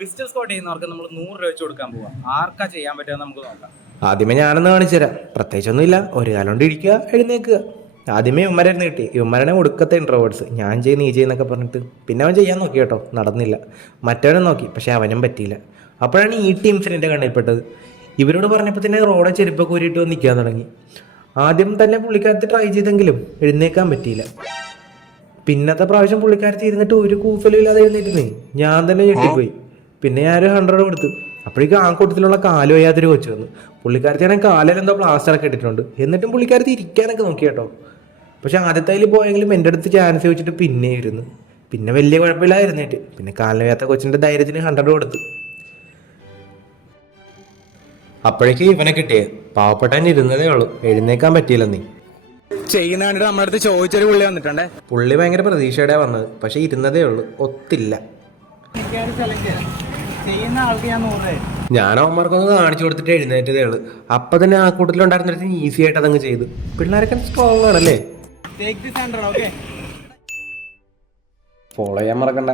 Pistol squat ചെയ്യുന്നവർക്ക് നമ്മൾ 100 രൂപ വെച്ച് കൊടുക്കാൻ പോവാം. ആർക്കാ ചെയ്യാൻ പറ്റുക നമുക്ക് നോക്കാം. ആദ്യമേ ഞാനൊന്ന് കാണിച്ചു തരാം. പ്രത്യേകിച്ചൊന്നുമില്ല, ഒരു കാലം കൊണ്ട് ഇരിക്കുക, എഴുന്നേക്കുക. ആദ്യമേ ഇവന്മാരായിരുന്നു കിട്ടി. ഇവന്മാരാണ് ഒടുക്കത്തെ ഇൻട്രോവേർട്സ്. ഞാൻ ചെയ്യും നീ ചെയ്യുന്നൊക്കെ പറഞ്ഞിട്ട്. പിന്നെ അവൻ ചെയ്യാൻ നോക്കി കേട്ടോ, നടന്നില്ല. മറ്റവനും നോക്കി, പക്ഷെ അവനും പറ്റിയില്ല. അപ്പോഴാണ് ഈ ടീംസിന് എൻ്റെ കണ്ണിൽപ്പെട്ടത്. ഇവരോട് പറഞ്ഞപ്പോൾ തന്നെ റോഡെ ചെരുപ്പൊക്കെ ഊരിയിട്ട് വന്ന് നിൽക്കാൻ തുടങ്ങി. ആദ്യം തന്നെ പുള്ളിക്കാരത്ത് ട്രൈ ചെയ്തെങ്കിലും എഴുന്നേക്കാൻ പറ്റിയില്ല. പിന്നത്തെ പ്രാവശ്യം പുള്ളിക്കാരത്തി ഇരുന്നിട്ട് ഒരു കൂഫലും ഇല്ലാതെ എഴുന്നേറ്റ് ഞാൻ തന്നെ ഞെട്ടിപ്പോയി. പിന്നെ ഞാൻ 100 കൊടുത്തു. അപ്പോഴേക്കും ആ കൂട്ടത്തിലുള്ള കാല് വയ്യാത്തൊരു കൊച്ചു വന്നു. പുള്ളിക്കാരത്തിയാണെങ്കിൽ കാലിലെന്തോ പ്ലാസ്റ്ററൊക്കെ ഇട്ടിട്ടുണ്ട്. എന്നിട്ടും പുള്ളിക്കാരത്തി ഇരിക്കാനൊക്കെ നോക്കി കേട്ടോ. പക്ഷെ ആദ്യത്തെ അതിൽ പോയെങ്കിലും എൻ്റെ അടുത്ത് ചാൻസ് വെച്ചിട്ട് പിന്നെ ഇരുന്നു. പിന്നെ വലിയ കുഴപ്പമില്ലായിരുന്നേറ്റ്. പിന്നെ കാലിന് വയ്യാത്ത കൊച്ചിൻ്റെ ധൈര്യത്തിന് 100 കൊടുത്തു. അപ്പോഴേക്ക് ഇവനെ കിട്ടിയേ. പാവപ്പെട്ടവൻ ഇരുന്നതേ ഉള്ളൂ, എഴുന്നേക്കാൻ പറ്റിയില്ല. നീ ചെയ്യുന്ന കണ്ടിട്ട് നമ്മുടെ അടുത്ത് ചോദിച്ചൊരു പുള്ളി വന്നിട്ടുണ്ടേ. പുള്ളി ഭയങ്കര പ്രതീക്ഷയുടെ വന്നത്, പക്ഷെ ഇരുന്നതേ ഉള്ളൂ, ഒത്തില്ല. ചെയ്യുന്ന ആൾക്ക് ഞാൻ 100 ഞാൻ അവന്മാർക്കൊന്ന് കാണിച്ചു കൊടുത്തിട്ട് എഴുന്നേറ്റതേ ഉള്ളൂ. അപ്പൊ തന്നെ ആ കൂട്ടത്തിലുണ്ടായിരുന്നിടത്ത് ഈസി ആയിട്ട് അതങ്ങ് ചെയ്തു. പിള്ളേരൊക്കെ സ്ട്രോങ് ആണല്ലേ. ഫോളോ ചെയ്യാൻ മറക്കണ്ട.